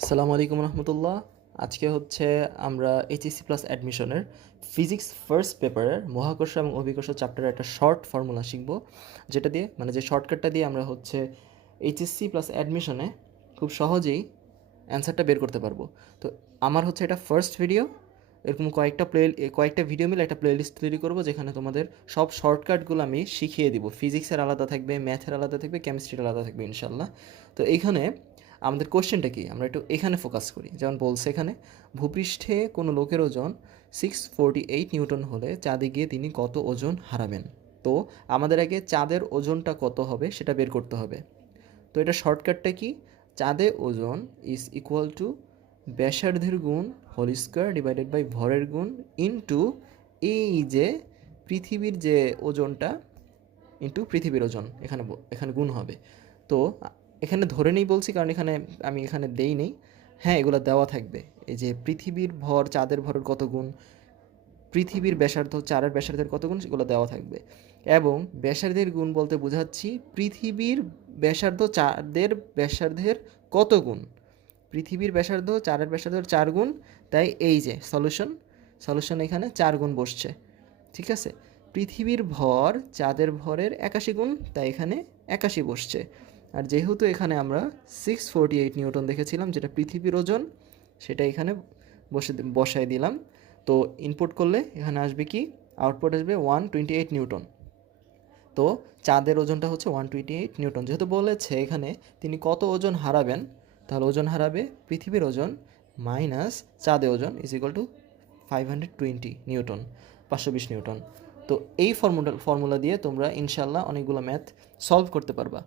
আসসালামু আলাইকুম রহমতুল্লাহ। আজকে হচ্ছে আমরা এইচএসসি প্লাস অ্যাডমিশনের ফিজিক্স ফার্স্ট পেপারের মহাকর্ষ এবং অভিকর্ষ চ্যাপ্টারের একটা শর্ট ফর্মুলা শিখব, যেটা দিয়ে যে শর্টকাটটা দিয়ে আমরা হচ্ছে এইচএসসি প্লাস অ্যাডমিশনে খুব সহজেই অ্যান্সারটা বের করতে পারবো। তো আমার হচ্ছে এটা ফার্স্ট ভিডিও, এরকম কয়েকটা ভিডিও মিলে একটা প্লেলিস্ট তৈরি করব, যেখানে তোমাদের সব শর্টকাটগুলো আমি শিখিয়ে দিব। ফিজিক্সের আলাদা থাকবে, ম্যাথের আলাদা থাকবে, কেমিস্ট্রির আলাদা থাকবে ইনশাল্লাহ। তো এইখানে আমাদের কোশ্চেনটা কি, আমরা একটু এখানে ফোকাস করি। যেমন বলছে এখানে, ভূপৃষ্ঠে কোনো লোকের ওজন 648 নিউটন হলে চাঁদে গিয়ে তিনি কত ওজন হারাবেন। তো আমাদের আগে চাঁদের ওজনটা কত হবে সেটা বের করতে হবে। তো এটা শর্টকাটটা কি, চাঁদে ওজন ইজ ইকুয়াল টু ব্যাসার্ধের গুণ হোল স্কোয়ার ডিভাইডেড বাই ভরের গুণ ইনটু এই যে পৃথিবীর যে ওজনটা ইনটু পৃথিবীর ওজন, এখানে গুণ হবে। তো এখানে ধরে নেই বলছি কারণ আমি এখানে দেই নেই। হ্যাঁ, এগুলো দেওয়া থাকবে। এই যে পৃথিবীর ভর চাঁদের ভরের কত গুণ, পৃথিবীর ব্যাসার্ধ চারের ব্যাসার্ধের কত গুণ, সেগুলো দেওয়া থাকবে। এবং ব্যাসার্ধের গুণ বলতে বোঝাচ্ছি পৃথিবীর ব্যাসার্ধ চাঁদের ব্যাসার্ধের কত গুণ। পৃথিবীর ব্যাসার্ধ চারের ব্যাসার্ধের 4 গুণ, তাই এই যে সলিউশন এখানে 4 গুণ বসছে। ঠিক আছে, পৃথিবীর ভর চাঁদের ভরের 81 গুণ, তাই এখানে 81 বসছে। আর যেহেতু এখানে আমরা 648 নিউটন দেখেছিলাম যেটা পৃথিবীর ওজন, সেটা এখানে বসাই দিলাম। তো ইনপুট করলে এখানে আসবে কি, আউটপুট আসবে 128 নিউটন। তো চাঁদের ওজনটা হচ্ছে 128 নিউটন। যেহেতু বলেছে এখানে তিনি কত ওজন হারাবেন, তাহলে ওজন হারাবে পৃথিবীর ওজন মাইনাস চাঁদের ওজন is equal to 520 Newton, 520 Newton. তো এই ফর্মুলা দিয়ে তোমরা ইনশাল্লাহ অনেকগুলো ম্যাথ সলভ করতে পারবা।